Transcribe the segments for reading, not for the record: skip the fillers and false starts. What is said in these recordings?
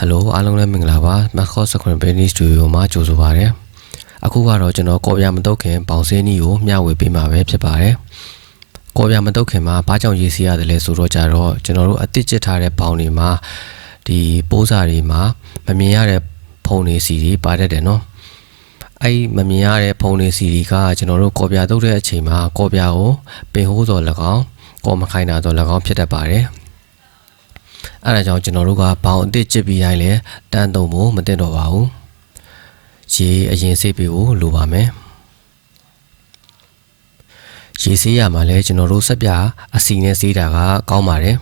Hello အားလုံးလည်းမင်္ဂလာပါ Macros Screen Business Studio မှာကြိုဆိုပါရစေအခုကတော့ကျွန်တော်ကော်ပြမတုတ်ခင်ပေါင်စင်းကြီးကိုမျှဝေပေးမှာပဲဖြစ်ပါတယ်ကော်ပြမတုတ်ခင်မှာဘာကြောင့်ရေးစီရတယ်လဲဆိုတော့ကြတော့ကျွန်တော်တို့အသစ်ကျစ်ထားတဲ့ပေါင်တွေမှာဒီပိုးစာတွေမှာမမြင်ရတဲ့ဖုံတွေစီတွေပါတတ်တယ်နော်အဲ့မမြင်ရတဲ့ဖုံတွေစီတွေကကျွန်တော်တို့ကော်ပြတုတ်တဲ့အချိန်မှာကော်ပြကိုပင်ဟိုးစော်၎င်းကော်မခိုင်းတာစော်၎င်းဖြစ်တတ်ပါတယ်အဲ့ဒါကြောင့်ကျွန်တော်တို့ကဘောင်အသစ်ကျစ်ပြီးတိုင်းလဲတန်းသုံးဖို့မတင်တော့ပါဘူးရေအရင်ဆေးပေးဖို့လိုပါမယ်ရေဆေးရမှာလဲကျွန်တော်တို့ဆက်ပြအစီနဲ့ဆေးတာကကောင်းပါတယ်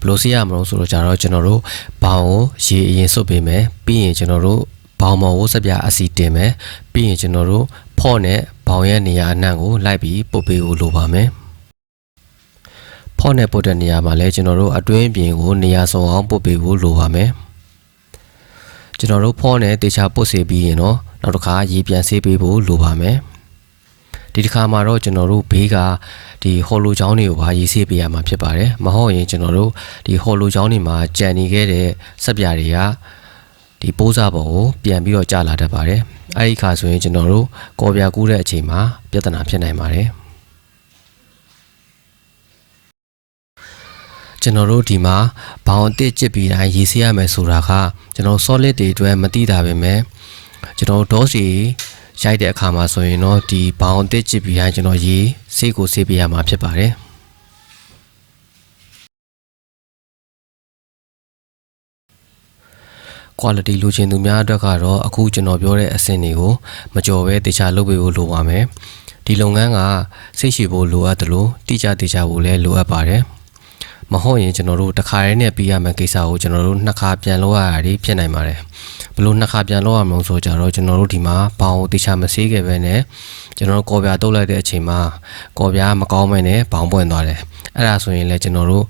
ဘယ်လိုဆေးရမလို့ဆိုတော့ကြတော့ကျွန်တော်တို့ဘောင်ကိုရေအရင်စွတ်ပေးမယ်ပြီးရင်ကျွန်တော်တို့ဘောင်ပေါ်ကိုဆက်ပြအစီတင်မယ်ပြီးရင်ကျွန်တော်တို့ဖော့နဲ့ဘောင်ရဲ့နေရာအနှံ့ကိုလိုက်ပြီးပုတ်ပေးဖို့လိုပါမယ်ဖော့နဲ့ပုတ်တဲ့နေရာမှာလဲကျွန်တော်တို့အတွင်းပြင်ကိုနေရာစုံအောင်ပုတ်ပေးဖို့လိုပါမယ်ကျွန်တော်တို့ဖော့နဲ့တေချာပုတ်စေပြီးရင်တော့နောက်တစ်ခါရေပြန်ဆေးပေးဖို့လိုပါမယ်ဒီတစ်ခါမှာတော့ကျွန်တော်တို့ဘေးကဒီဟော်လိုချောင်းတွေကိုပါရေးဆေးပေးရမှာဖြစ်ပါတယ်မဟုတ်ရင်ကျွန်တော်တို့ဒီဟော်လိုချောင်းတွေမှာကြံနေခဲ့တဲ့ဆက်ပြာတွေကဒီပိုးစားပေါ်ကိုပြန်ပြီးတော့ကျလာတတ်ပါတယ်အဲဒီခါဆိုရင်ကျွန်တော်တို့ကော်ပြကူးတဲ့အချိန်မှာပြဿနာဖြစ်နိုင်ပါတယ်ကျွန်တော်တို့ဒီမှာဘောင်အသစ်ကျစ်ပြီးတိုင်းရေးဆေးရမယ်ဆိုတာကကျွန်တော် solid တွေအတွက်မသိတာပဲမဲ့ကျွန်တော် dose ရိုက်တဲ့အခါမှာဆိုရင်တော့ဒီဘောင်အသစ်ကျစ်ပြီးတိုင်းကျွန်တော်ရေးဆေးကိုဆေးပေးရမှာဖြစ်ပါတယ်quality လိုချင်သူများအတွက်ကတော့အခုကျွန်တော်ပြောတဲ့အဆင့်တွေကိုမကြော်ပဲတေချာလုပ်ပေးဖို့လိုပါမယ်ဒီလုပ်ငန်းကစိတ်ရှိဖို့လိုအပ်တယ်လို့တိကျတေချာဖို့လည်းလိုအပ်ပါတယ်မဟုတ်ရင်ကျွန်တော်တို့တစ်ခါတည်းနဲ့ပြီးရမယ့်ကိစ္စကိုကျွန်တော်တို့နှစ်ခါပြန်လုပ်ရတာဖြစ်နိုင်ပါတယ်ဘလို့နှစ်ခါပြန်လုပ်ရမလို့ဆိုကြတော့ကျွန်တော်တို့ဒီမှာဘောင်ကိုတေချာမဆေးခဲ့ပဲနဲ့ကျွန်တော်တို့ကော်ပြာတုတ်လိုက်တဲ့အချိန်မှာကော်ပြာမကောင်းမဲနဲ့ဘောင်ပွင့်သွားတယ်အဲ့ဒါဆိုရင်လည်းကျွန်တော်တို့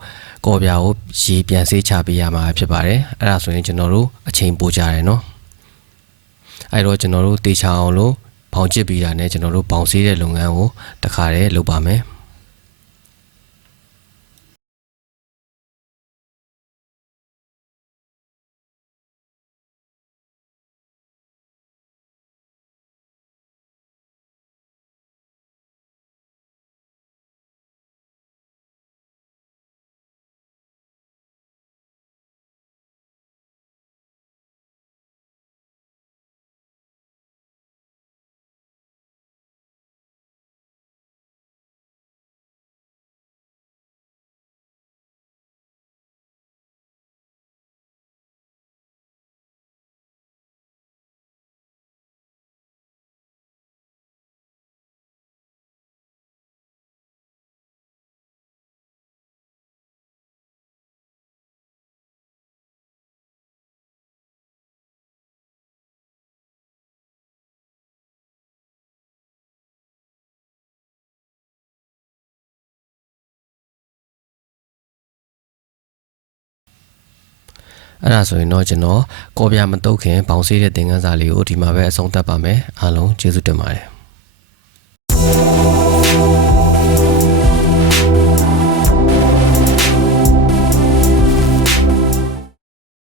ကော်ပြာကိုရေပြန်ဆေးချပေးရမှာဖြစ်ပါတယ်အဲ့ဒါဆိုရင်ကျွန်တော်တို့အချိန်ပိုကြတယ်နော်အဲ့တော့ကျွန်တော်တို့တေချာအောင်လို့ဘောင်ကျစ်ပြီးတာနဲ့ကျွန်တော်တို့ဘောင်ဆေးတဲ့လုပ်ငန်းကိုတစ်ခါတည်းလုပ်ပါမယ်အဲ့ဒါဆိုရင်တော့ကျွန်တော်ကော်ပြမတုတ်ခင်ဘောင်ဆေးတဲ့သင်ခန်းစာလေးကိုဒီမှာပဲအဆုံးသတ်ပါမယ်အားလုံးကျေးဇူးတင်ပါတယ်